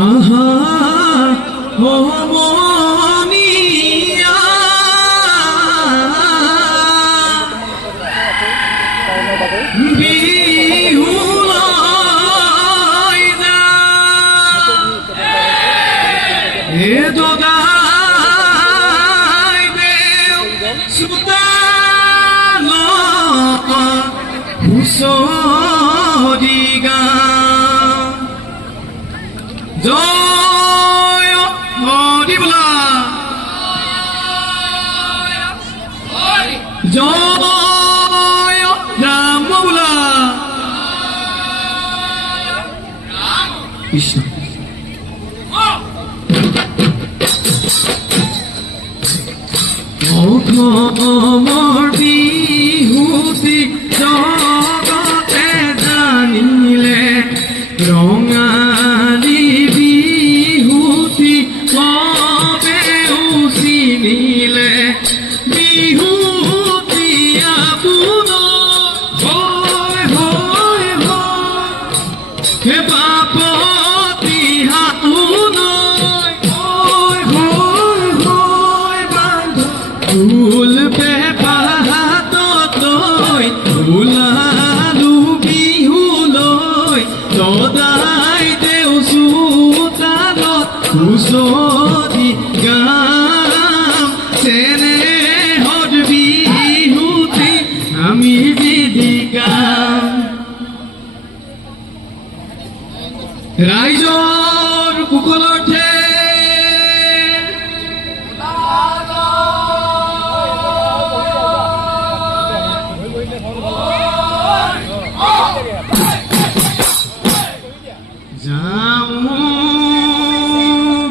আহা মনিয়া বিহু লৈ যা হে দদাই দেও সুতাল হুঁচৰি গাওঁ জয় হৰি বোলা জয় ৰাম বোলা কৃষ্ণ অসমৰ বিহুতি জগতে জানিলে ৰঙালী বিহুতি কবে উচিনিলে বিহুতি আপোনাৰ হয় হয় হয় হে বাপতি হাতোনৈ হয় হয় হয় বান্ধ ফুল পেপাহাতলৈ ওলালো বিহুলৈ দদাই দেও চোতালত হুঁচৰি গাম চেনেহত বিহুতি আমি বিধি গাম ৰাইজৰ কুকলতে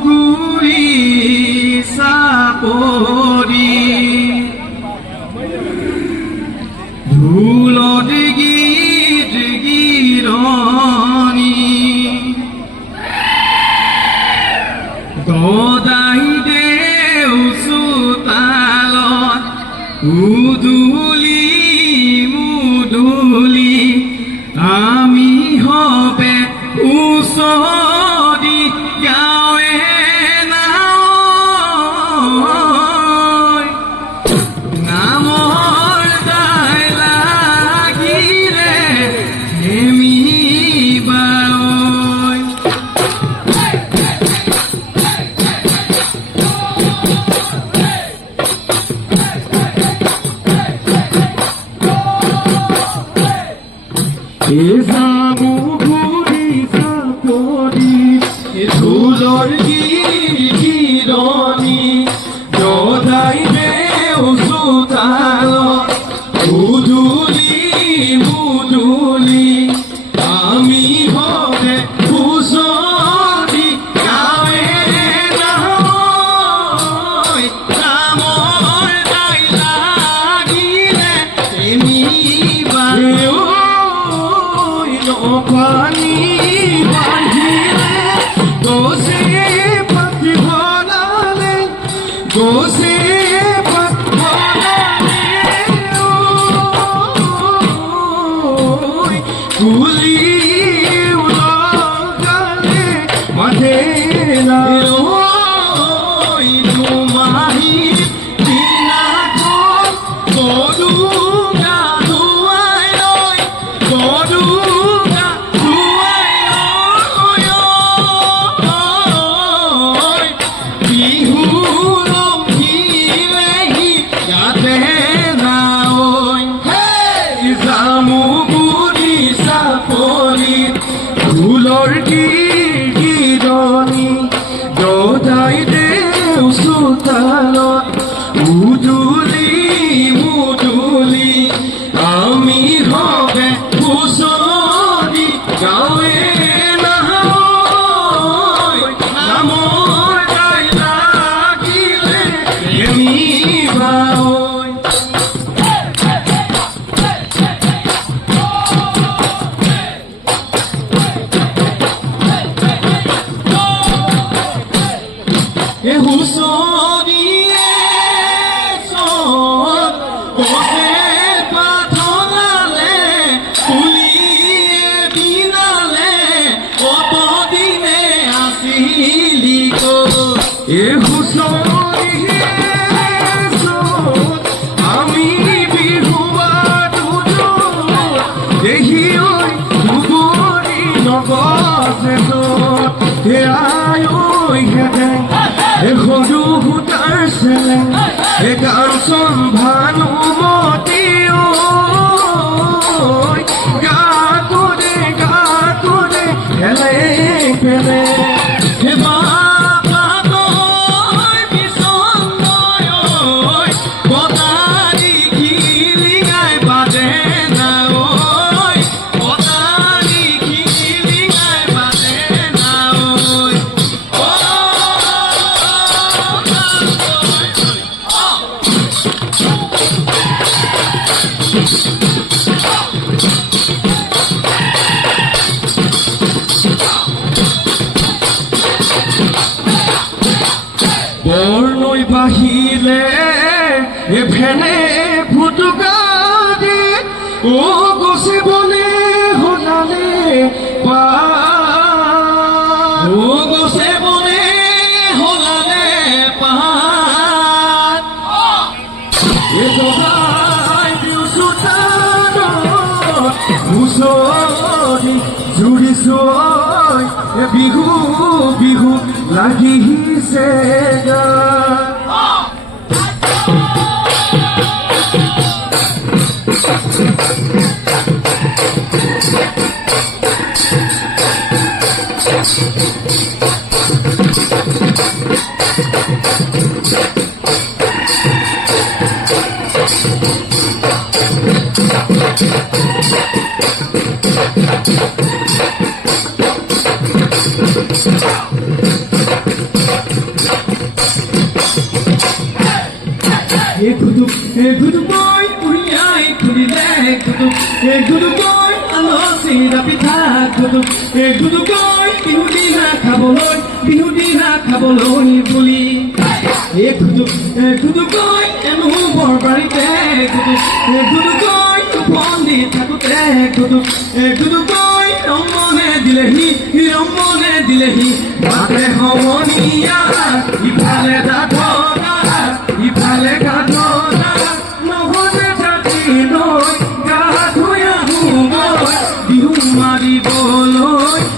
গুৰি চাপৰি ঢোলত গীত গিৰণী দদাই দেও চোতালত উদুলি মুদুলি আমি হবে হুঁচৰি গাঁৱে নাৱৈ নামৰ দাই লাগিলে হেমিবাঐ এজামু ঘূৰি চাপৰি ঢোলৰ গিৰণী দদাই দেও চোতালত উদুলি মুদুলি আমি হবে হুঁচৰি গাঁৱে নাৱৈ নামৰ দাই লাগিলে হেমিবাঐ পানী বান্ধিলে গছে পাতি ভৰালে গছে পাতি ভৰালে এজন ভানুমতী গা করে খেলে খেলে বর্ণই বাহিলে ভেনে ফুটুকা দে ও গোসে বলে হোনালে ও গোসে বলে হোনালে পাহাড় এ দোহাই বিউসুতানো হুসরি জুড়িছই বিহু বিহু লাগিছে গা Good boy, poriya, good boy, alo sida pitha, good boy, bihu dina khaboloi boli. Good boy, enu bor barite, good boy, tuponi thakute, good boy, rommone dilehi, bate homoniya, ifale dadona, ifale gadona.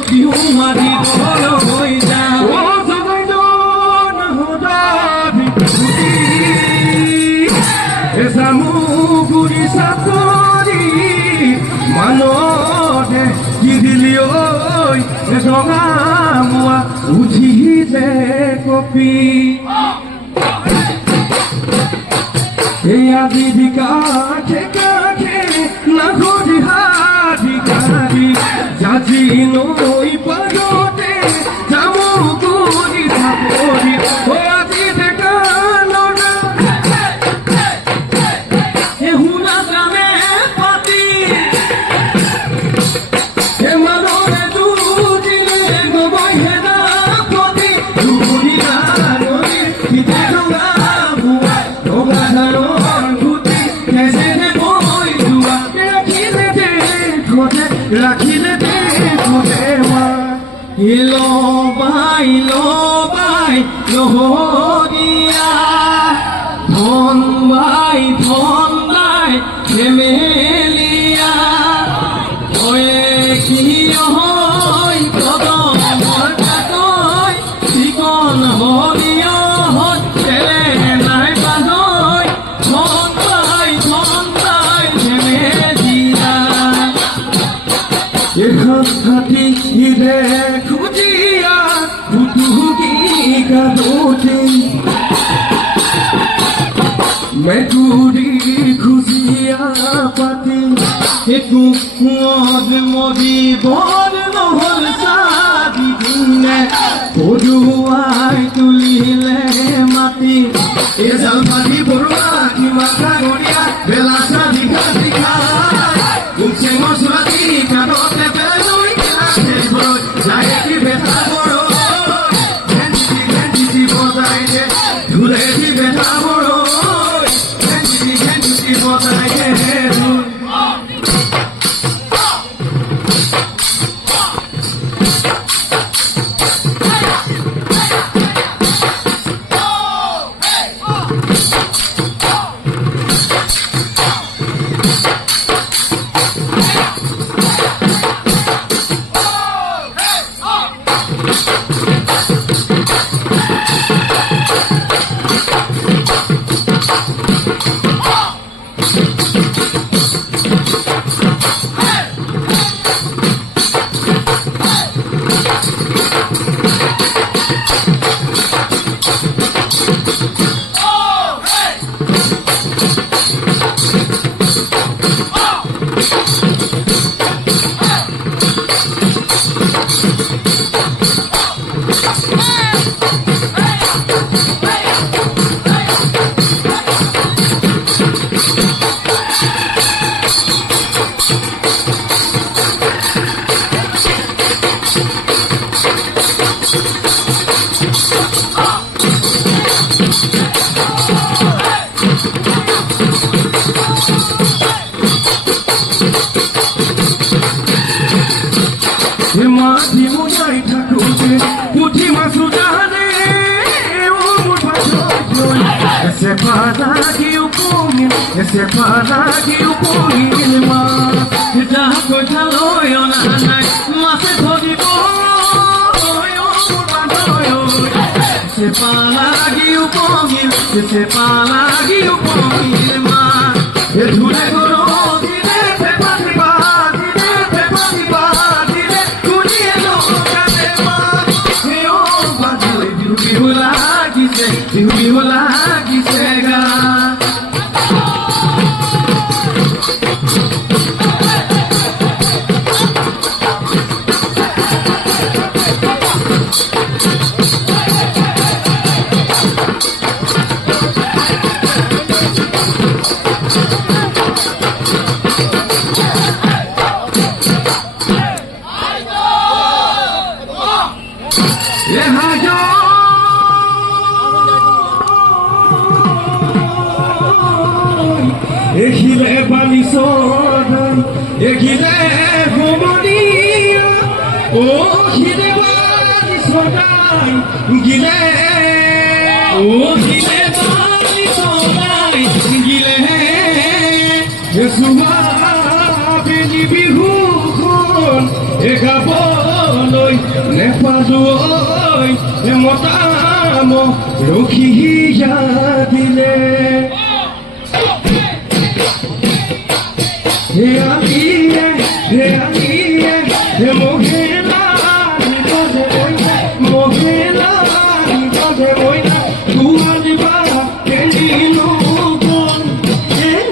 Bihu মারি বলই যা ও সবাই নহদা বিহুতি এসামু গুৰি চাকৰি মানতে কি দিলি ঐ এজঙা মোৱা উঠিলে কপি এই আজি কাঠে নাগৰি হাৰি যাজি নৈ পাৰতে যাম কৰি চাপৰি ও আজি ডেকা ল'ৰা শুনা গানে পাতি মানুহৰে যুঁজিলে গবৈ হেদা পতি দুগুৰিলা নদীৰ সিতে ৰঙা বুৱা ৰঙা ধানৰ গুটি কেঁচেৰে বৈ যোৱা ৰাখিলে লবাই লহৰীয়া ধন বাই ধেমেলীয়া হয়ে কি হয় কদমৰ কাকৈ চিকন হৰিয় তেলে নাই পাগৈ ধন বাই ধেমেলীয়া এখন হাতী হিৰে খুজিয়া ফুটুকি গাদোতে মেকুৰী খুজিয়া পাতি একো মদিবৰ নহল চাদি দিনে পদুৱাই তুলিলে মাতি এজাল পাতি বৰুৱা কিবা কাগৰীয়া বেলা চাদি খাই উঠছে মছলাদি কাণতে পেলাই যায় কি বেটা বড় ঘেন্টি বজাই দে ধুলে দি বেটা বড় ঘেন্টি বজাই দে চেপালাগি উপহিল মাছ যাহ কথা লৈ অনা নাই মাছে ধৰিব চেপালাগি উপহিল মাছ ধুলে গৰু দিলে পেপা দিবা দিলে কুলিয়ে লগালে মাছ বাজৈ বিহু লাগিছে গা এখিলে পানি সদাই এখিলে ভবনী ও খিলে পানি সদাই গিলে ও খিলে পানি সদাই গিলে বেলি বিহুখন গাবলৈ নেপালৈ মতাম ৰখিয়া দিলে He mohela boina tuani ba kelino gon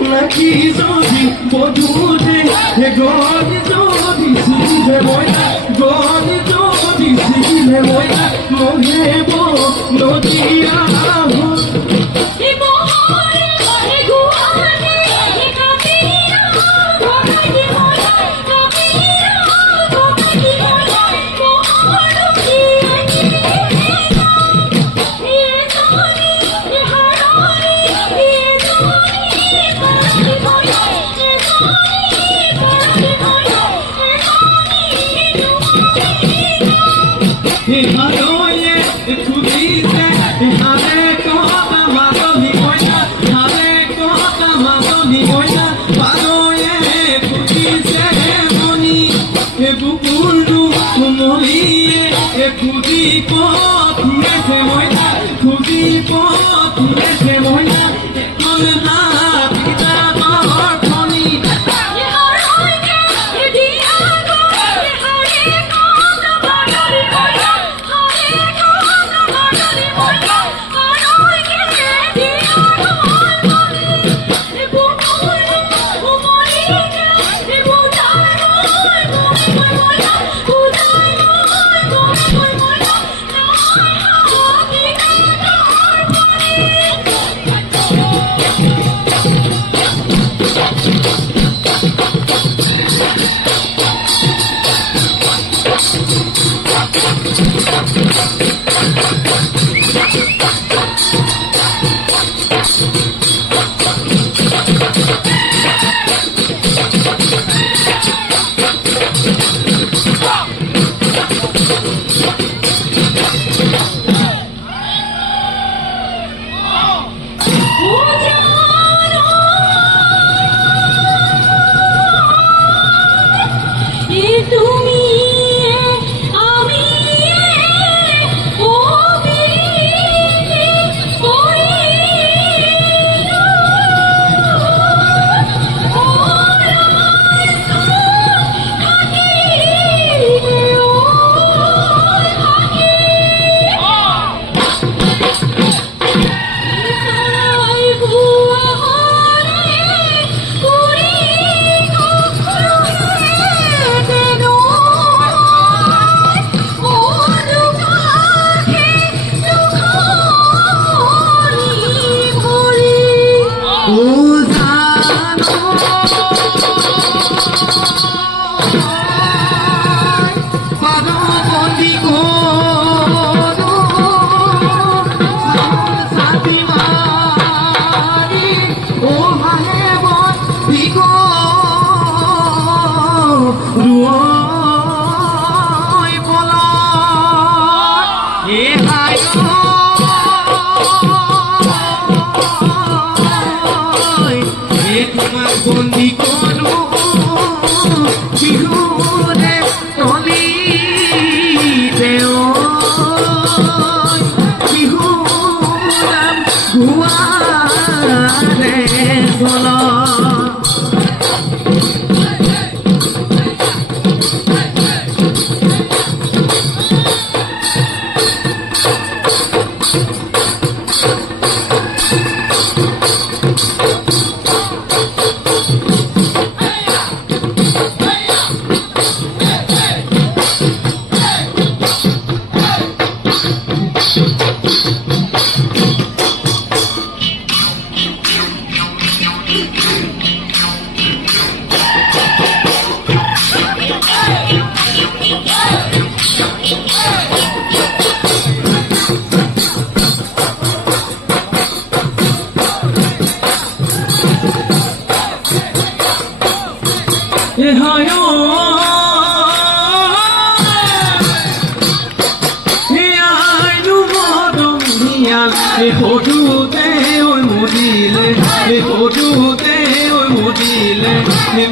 naki jodi bodude he goni jodi sile boina mohebo nodia তোমাক বন্দী কৰো বিহুৰে কলিতে বিহু নাম গুৱাৰে গল ফটোতে ওই মদিলে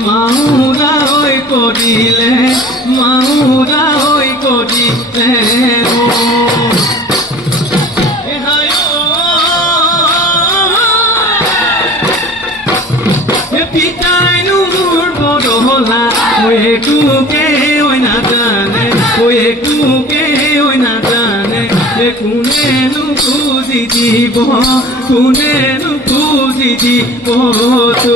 মাহুৰা ওই কৰিলে পিতাই মোৰ বদলা ওই একোকে ওই নাজানে কোনেনো খুঁজি দিব তো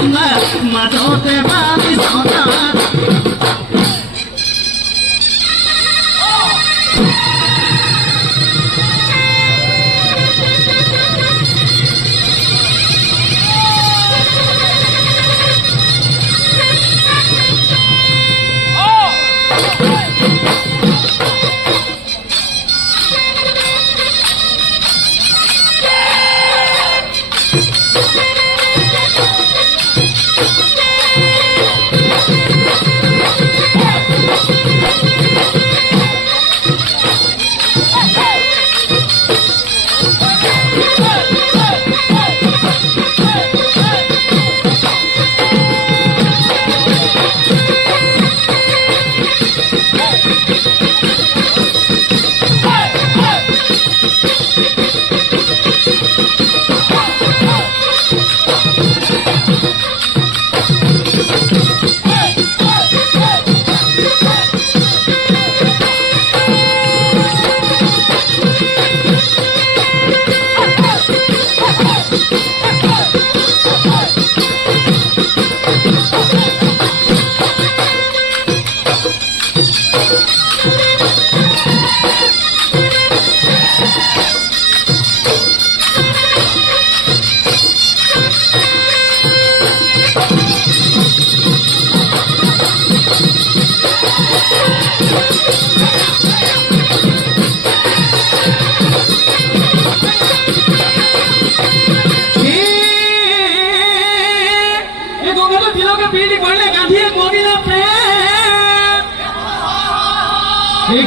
কমলা মাজতে বালি চনা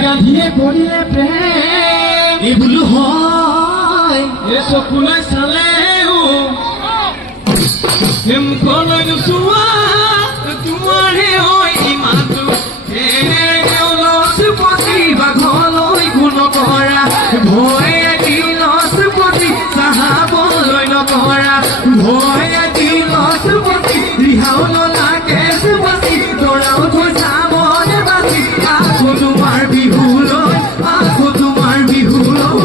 গাঁঠিয়ে পৰিলে প্ৰেম এই বোলো হয় এই চকুলৈ চালেও মুখলৈ নোচোৱা তোমাৰে হয় ইমানটো লচপতি বাঘলৈ গুণ কৰা ভয় এটি লচপতি চাহাবলৈ নকৰা ভয় এটি লচপতি ৰিহাও নলাকে চুপতি দৰাও থৈ চাবনে বাচি আকৌ তোমাৰ বিহুলৈ আকৌ তোমাৰ বিহুলৈ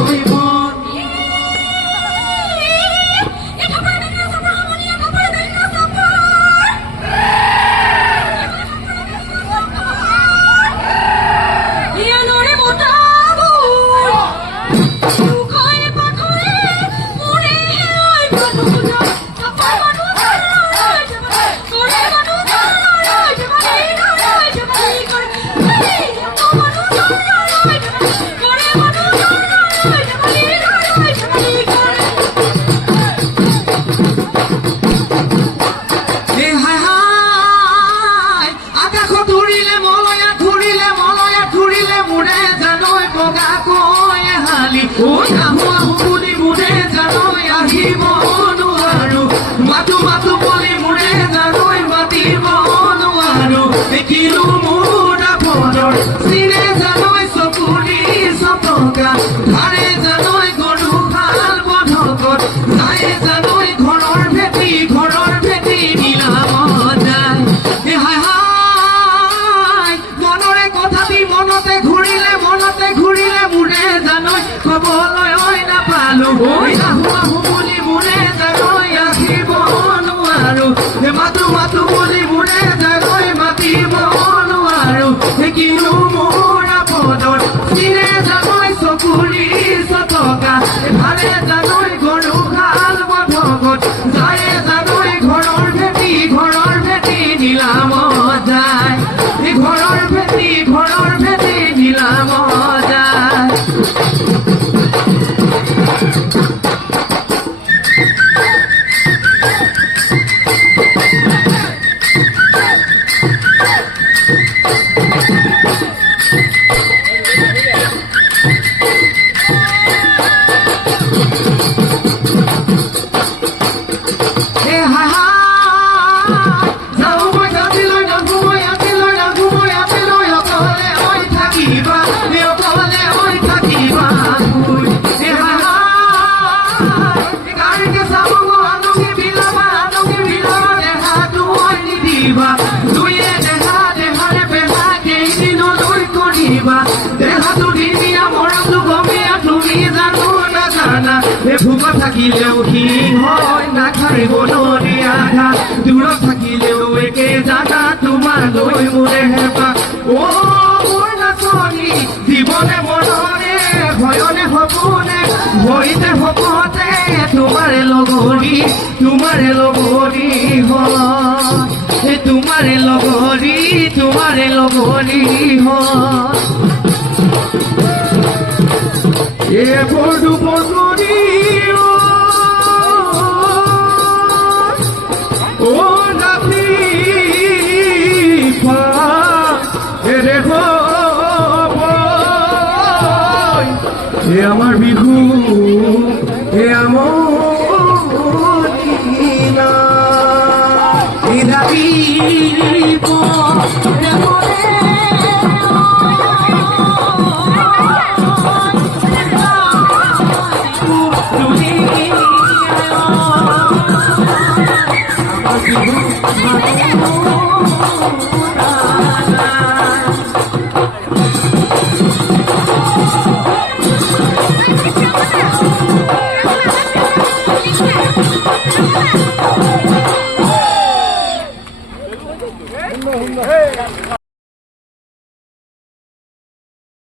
মন থাকিলেও সি হয় নাখাৰিব নদিয়া আধা দূৰত থাকিলেও একে জাগা তোমালৈ মোৰে হেঁপাহ অ মোৰ নাচনি জীৱনে মনৰে ভয়নে সপোনে ভৰিতে ভকতে তোমাৰে লগৰী হয় তোমাৰে লগৰী হয় এ বড়ো বগৰী ও নাপি এ আমাৰ বিহু এ আমাৰ দিনা